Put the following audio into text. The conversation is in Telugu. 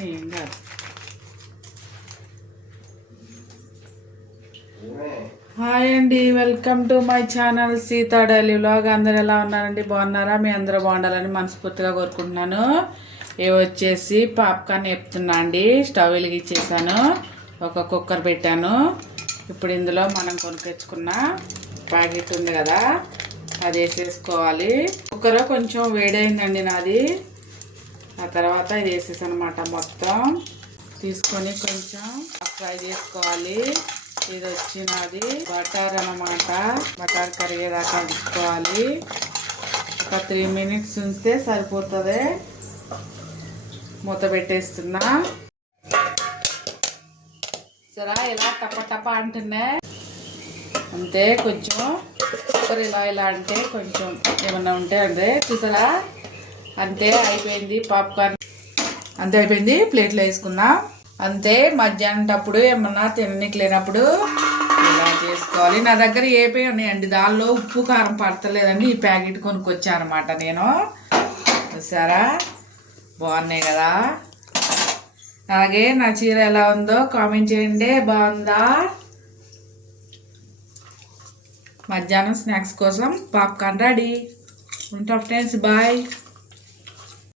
ఏం కాదు. హాయ్ అండి, welcome to my channel Sita daily vlog. అందరు ఎలా ఉన్నారండి? బాగున్నారా? మీ అందరూ బాగుండాలని మనస్ఫూర్తిగా కోరుకుంటున్నాను. ఇవి వచ్చేసి పాప్కార్న్ వేపుతున్నా అండి. స్టవ్ వెలిగించేసాను, ఒక కుక్కర్ పెట్టాను. ఇప్పుడు ఇందులో మనం కొనుక్కొచ్చుకున్న ప్యాకెట్ ఉంది కదా, అది వేసేసుకోవాలి. కుక్కర్ కొంచెం వేడైందండి నాది. ఆ తర్వాత ఇది వేసేసాను అనమాట. మొత్తం తీసుకొని కొంచెం ఫ్రై చేసుకోవాలి. ఇది వచ్చినది బటర్ అన్నమాట. బటర్ కరిగేదాకా ఉంచుకోవాలి. ఒక 3 minutes ఉంచితే సరిపోతుంది. మూత పెట్టేస్తున్నా. సరే ఇలా టప టప అంటున్నాయి అంతే. కొంచెం కుక్కర్ ఇలా అంటే కొంచెం ఏమన్నా ఉంటే అంటే చూసారా, అంతే అయిపోయింది. పాప్కార్న్ అంతే అయిపోయింది. ప్లేట్లో వేసుకుందాం అంతే. మధ్యాహ్నం అప్పుడు ఏమన్నా తిననీకి లేనప్పుడు ఇలా చేసుకోవాలి. నా దగ్గర ఏపీ ఉన్నాయండి, దానిలో ఉప్పు కారం పడతలేదండి. ఈ ప్యాకెట్ కొనుక్కొచ్చానమాట నేను. చూసారా, బాగున్నాయి కదా. అలాగే నా చీర ఎలా ఉందో కామెంట్ చేయండి. బాగుందా? మధ్యాహ్నం స్నాక్స్ కోసం పాప్కార్న్ రెడీ. ఉంటా ఫ్రెండ్స్, బాయ్.